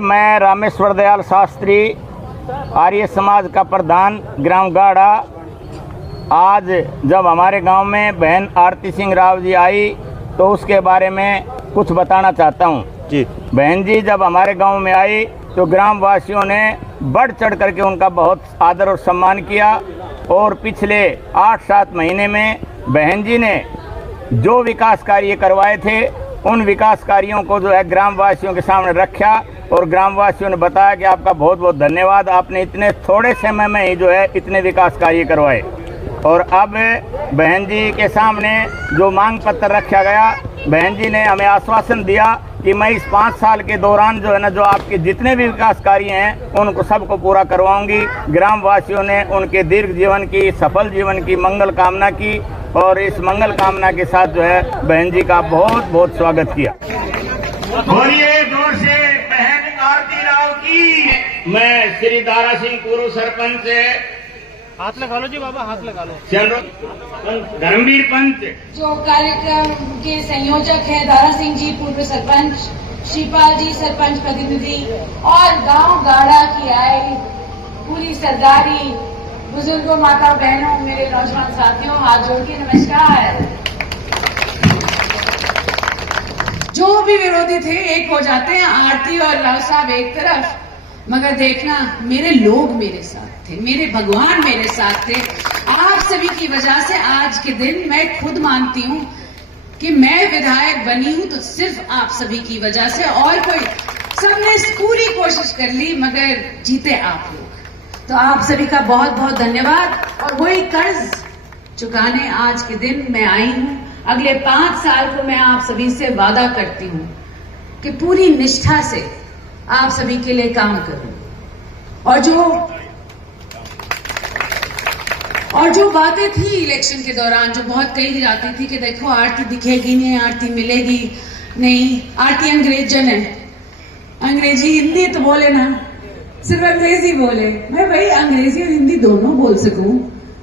मैं रामेश्वर दयाल शास्त्री, आर्य समाज का प्रधान, ग्राम गाड़ा। आज जब हमारे गांव में बहन आरती सिंह राव जी आई तो उसके बारे में कुछ बताना चाहता हूं जी। बहन जी जब हमारे गांव में आई तो ग्राम वासियों ने बढ़ चढ़ करके उनका बहुत आदर और सम्मान किया और पिछले 8-7 महीने में बहन जी ने जो विकास कार्य करवाए थे उन विकास कार्यों को जो है ग्राम वासियों के सामने रखा और ग्राम वासियों ने बताया कि आपका बहुत बहुत धन्यवाद, आपने इतने थोड़े समय में ही जो है इतने विकास कार्य करवाए। और अब बहन जी के सामने जो मांग पत्र रखा गया, बहन जी ने हमें आश्वासन दिया कि मैं इस 5 साल के दौरान जो है ना, जो आपके जितने भी विकास कार्य हैं उनको सबको पूरा करवाऊंगी। ग्राम वासियों ने उनके दीर्घ जीवन की, सफल जीवन की मंगल कामना की और इस मंगल कामना के साथ जो है बहन जी का बहुत बहुत स्वागत किया। बोलिए जोर से बहन आरती राव की। मैं श्री दारा सिंह पूर्व सरपंच, हाथ लगा लो जी बाबा, हाथ लगा लो। धर्मवीर पंच जो कार्यक्रम के संयोजक है, दारा सिंह जी पूर्व सरपंच, श्रीपाल जी सरपंच प्रतिनिधि और गांव गाड़ा की आई पूरी सरदारी, बुजुर्गों, माता बहनों, मेरे नौजवान साथियों, हाथ जोड़ के नमस्कार। जो भी विरोधी थे एक हो जाते हैं, आरती और राव साहब एक तरफ, मगर देखना मेरे लोग मेरे साथ थे, मेरे भगवान मेरे साथ थे। आप सभी की वजह से आज के दिन मैं खुद मानती हूं कि मैं विधायक बनी हूं तो सिर्फ आप सभी की वजह से, और कोई, सबने पूरी कोशिश कर ली मगर जीते आप लोग। तो आप सभी का बहुत बहुत धन्यवाद। और वही कर्ज चुकाने आज के दिन मैं आई हूं। अगले 5 साल को मैं आप सभी से वादा करती हूं कि पूरी निष्ठा से आप सभी के लिए काम करूं। और जो बातें थी इलेक्शन के दौरान, जो बहुत कही जाती थी कि देखो आरती दिखेगी नहीं, आरती मिलेगी नहीं, आरती अंग्रेजन है, अंग्रेजी हिंदी तो बोले ना, सिर्फ अंग्रेजी बोले। मैं भाई अंग्रेजी और हिंदी दोनों बोल सकूं,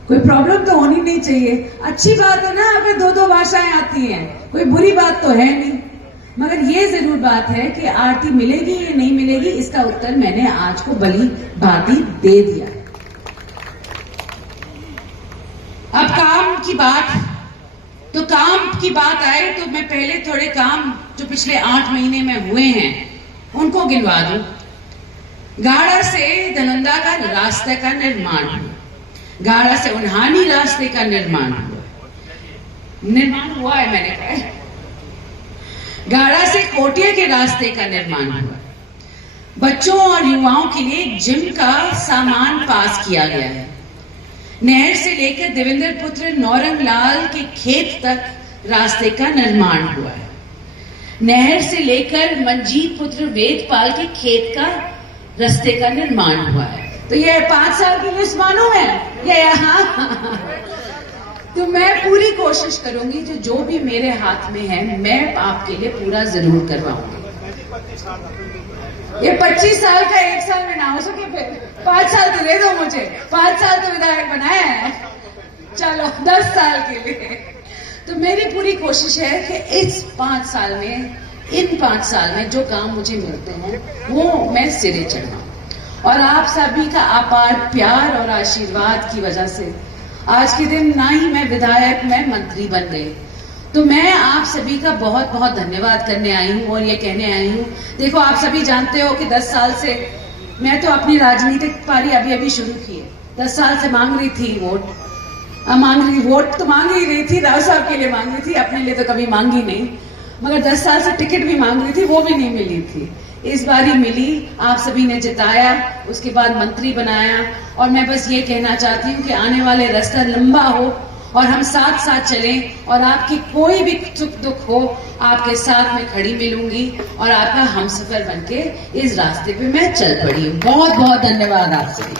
कोई प्रॉब्लम तो होनी नहीं चाहिए। अच्छी बात है ना, हमें 2 भाषाएं आती हैं, कोई बुरी बात तो है नहीं। मगर ये जरूर बात है कि आरती मिलेगी या नहीं मिलेगी, इसका उत्तर मैंने आज को भली भांति दे दिया। अब काम की बात आए तो मैं पहले थोड़े काम जो पिछले 8 महीने में हुए हैं उनको गिनवा दूं। गाड़ा से धनंदा का रास्ते का निर्माण हुआ, गाड़ा से उन्हानी रास्ते का निर्माण हुआ है, मैंने कहा। गाड़ा से कोटिया के रास्ते का निर्माण हुआ। बच्चों और युवाओं के लिए एक जिम का सामान पास किया गया है। नहर से लेकर देवेंद्र पुत्र नौरंग लाल के खेत तक रास्ते का निर्माण हुआ है। नहर से लेकर मंजीत पुत्र वेदपाल के खेत का रास्ते का निर्माण हुआ है। तो ये 5 साल की लिस्ट मालूम है ये? हाँ। तो मैं पूरी कोशिश करूंगी जो भी मेरे हाथ में है मैं आपके लिए पूरा जरूर करवाऊंगी। ये 25 साल का 1 साल में ना हो सके, फिर 5 साल तो दे दो मुझे, 5 साल तो विधायक बनाया है, चलो 10 साल के लिए। तो मेरी पूरी कोशिश है कि इस 5 साल में, इन 5 साल में जो काम मुझे मिलते हैं वो मैं सिरे चढ़ाऊं। और आप सभी का अपार प्यार और आशीर्वाद की वजह से आज के दिन ना ही मैं विधायक, मैं मंत्री बन गई। तो मैं आप सभी का बहुत बहुत धन्यवाद करने आई हूँ और ये कहने आई हूँ, देखो आप सभी जानते हो कि 10 साल से मैं तो अपनी राजनीतिक पारी अभी शुरू की है। 10 साल से मांग रही थी वोट तो मांग ही रही थी, राव साहब के लिए मांग रही थी, अपने लिए तो कभी मांगी नहीं। मगर 10 साल से टिकट भी मांग रही थी, वो भी नहीं मिली थी। इस बारी मिली, आप सभी ने जिताया, उसके बाद मंत्री बनाया। और मैं बस ये कहना चाहती हूँ कि आने वाले रास्ता लंबा हो और हम साथ साथ चलें, और आपकी कोई भी सुख दुख हो आपके साथ में खड़ी मिलूंगी और आपका हमसफर बनके इस रास्ते पे मैं चल पड़ी हूँ। बहुत बहुत धन्यवाद आप सभी।